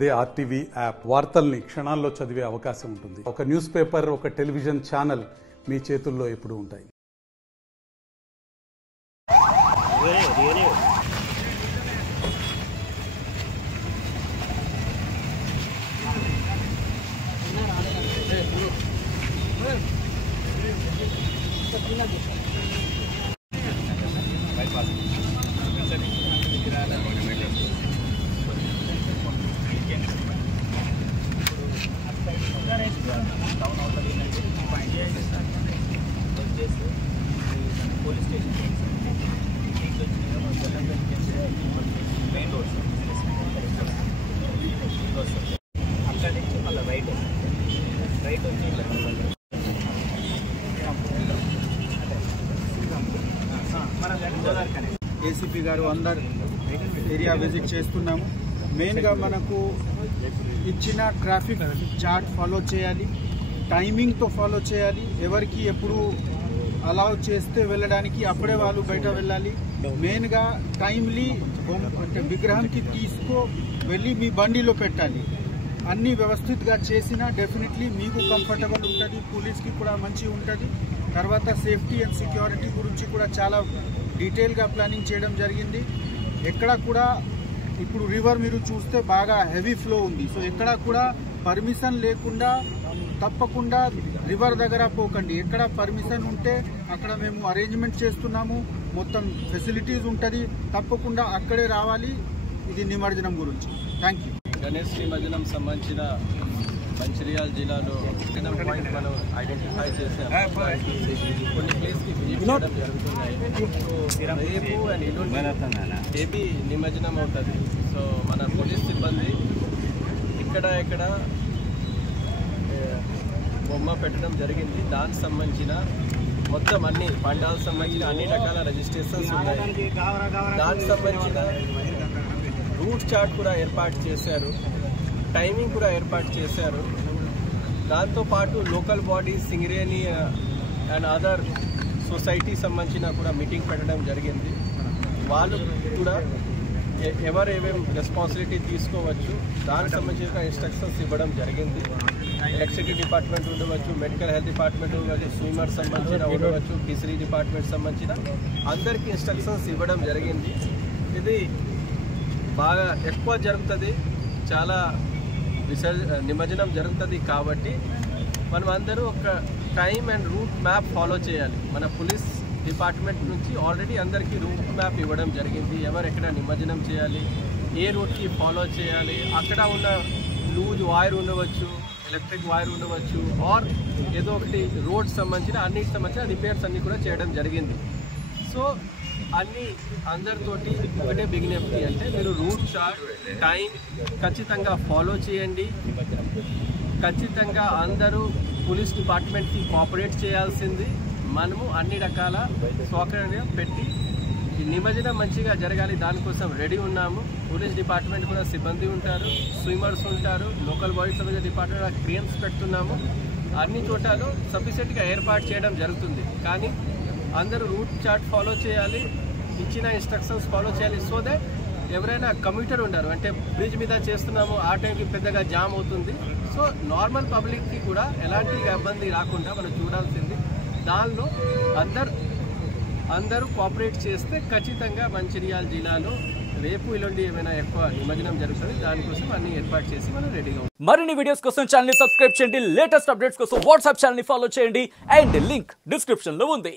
అదే RTV app వార్తల్ని క్షణాల్లో చదివే అవకాశం ఉంటుంది. ఒక న్యూస్ పేపర్, ఒక టెలివిజన్ ఛానల్ మీ చేతుల్లో ఎప్పుడూ ఉంటాయి. పోలీస్ స్టేషన్ మెయిన్ రోడ్ అక్కడి నుంచి మళ్ళీ రైట్ వచ్చి ఏసీపీ గారు అందరు ఏరియా విజిట్ చేస్తున్నాము. మెయిన్గా మనకు ఇచ్చిన ట్రాఫిక్ చార్ట్ ఫాలో చేయాలి, టైమింగ్తో ఫాలో చేయాలి. ఎవరికి ఎప్పుడు అలౌ చేస్తే వెళ్ళడానికి అప్పుడే వాళ్ళు బయట వెళ్ళాలి. మెయిన్గా టైమ్లీ అంటే విగ్రహంకి వెళ్ళి మీ బండిలో పెట్టాలి. అన్నీ వ్యవస్థితంగా చేసినా డెఫినెట్లీ మీకు కంఫర్టబుల్ ఉంటుంది, పోలీస్కి కూడా మంచిగా ఉంటుంది. తర్వాత సేఫ్టీ అండ్ సెక్యూరిటీ గురించి కూడా చాలా డీటెయిల్గా ప్లానింగ్ చేయడం జరిగింది. ఎక్కడ కూడా ఇప్పుడు రివర్ మీరు చూస్తే బాగా హెవీ ఫ్లో ఉంది. సో ఎక్కడ కూడా పర్మిషన్ లేకుండా తప్పకుండా రివర్ దగ్గర పోకండి. ఎక్కడ పర్మిషన్ ఉంటే అక్కడ మేము అరేంజ్మెంట్ చేస్తున్నాము, మొత్తం ఫెసిలిటీస్ ఉంటుంది, తప్పకుండా అక్కడే రావాలి. ఇది నిమజ్జనం గురించి. Thank you. గణేష్ నిమజ్జనం సంబంధించిన మంచిర్యాల జిల్లాలో పాయింట్ మనం ఐడెంటిఫై చేసాం. కొన్ని ప్లేస్కి విజిట్ చేయడం జరుగుతున్నాయి. రేపు అండ్ ఎల్లుండి ఏపీ నిమజ్జనం అవుతుంది. సో మన పోలీస్ సిబ్బంది ఇక్కడ బొమ్మ పెట్టడం జరిగింది. దానికి సంబంధించిన మొత్తం అన్ని పండాలకు సంబంధించిన అన్ని రకాల రిజిస్ట్రేషన్స్ ఉన్నాయి. దానికి సంబంధించిన రూట్ చార్ట్ కూడా ఏర్పాటు చేశారు, టైమింగ్ కూడా ఏర్పాటు చేశారు. దాంతోపాటు local body Singareni and other society సంబంధించిన కూడా మీటింగ్ పెట్టడం జరిగింది. వాళ్ళు కూడా ఎవరేమేమి రెస్పాన్సిబిలిటీ తీసుకోవచ్చు దానికి సంబంధించిన ఇన్స్ట్రక్షన్స్ ఇవ్వడం జరిగింది. ఎలక్ట్రిసిటీ డిపార్ట్మెంట్ ఉండవచ్చు, మెడికల్ హెల్త్ డిపార్ట్మెంట్ ఉండవచ్చు, స్విమ్మర్ సంబంధించిన ఉండవచ్చు, ఫిషరీ డిపార్ట్మెంట్ సంబంధించిన అందరికీ ఇన్స్ట్రక్షన్స్ ఇవ్వడం జరిగింది. ఇది బాగా ఎక్కువ జరుగుతుంది, చాలా నిమజ్జనం జరుగుతుంది. కాబట్టి మనం అందరూ ఒక time and route map follow చేయాలి. మన పోలీస్ డిపార్ట్మెంట్ నుంచి ఆల్రెడీ అందరికీ రూట్ మ్యాప్ ఇవ్వడం జరిగింది. ఎవరు ఎక్కడ నిమజ్జనం చేయాలి, ఏ రూట్కి ఫాలో చేయాలి, అక్కడ ఉన్న లూజ్ వైర్ ఉండవచ్చు, ఎలక్ట్రిక్ వైర్ ఉండవచ్చు, ఆర్ ఏదో ఒకటి రోడ్ సంబంధించిన అన్నిటికి సంబంధించిన రిపేర్స్ అన్నీ కూడా చేయడం జరిగింది. సో అన్నీ అందరితోటి ఒకటే విజ్ఞప్తి అంటే మీరు రూట్ చార్ట్ టైం ఖచ్చితంగా ఫాలో చేయండి. ఖచ్చితంగా అందరూ పోలీస్ డిపార్ట్మెంట్కి కోఆపరేట్ చేయాల్సింది. మనము అన్ని రకాల సౌకర్యం పెట్టి ఈ నిమజ్జనం మంచిగా జరగాలి, దానికోసం రెడీ ఉన్నాము. పోలీస్ డిపార్ట్మెంట్ కూడా సిబ్బంది ఉంటారు, స్విమ్మర్స్ ఉంటారు, లోకల్ బాడీ సంబంధించిన డిపార్ట్మెంట్ క్రేన్స్ పెడుతున్నాము. అన్ని చోట్లలో సఫిషియెంట్గా ఏర్పాటు చేయడం జరుగుతుంది. కానీ అందరూ రూట్ చార్ట్ ఫాలో చేయాలి, ఇచ్చిన ఇన్స్ట్రక్షన్స్ ఫాలో చేయాలి. సో దట్ ఎవరైనా కమ్యూటర్ ఉంటారు అంటే బ్రిడ్జ్ మీద చేస్తున్నాము, ఆ టైంకి పెద్దగా జామ్ అవుతుంది. సో నార్మల్ పబ్లిక్కి కూడా ఎలాంటి ఇబ్బంది రాకుండా మనం చూడాల్సింది. దానిలో అందరూ కోఆపరేట్ చేస్తే ఖచ్చితంగా మంచిర్యాల జిల్లాలో రేపు ఎల్లుండి ఏమైనా ఎక్కువ నిమజ్జనం జరుగుతుంది. దానికోసం అన్ని ఏర్పాటు చేసి మనం రెడీగా ఉంటాం. మరిన్ని వీడియోస్ కోసం ఛానల్ ని సబ్స్క్రైబ్ చేయండి, లేటెస్ట్ అప్డేట్స్ కోసం వాట్సాప్ ఛానల్ ని ఫాలో చేయండి అండ్ లింక్ డిస్క్రిప్షన్ లో ఉంది.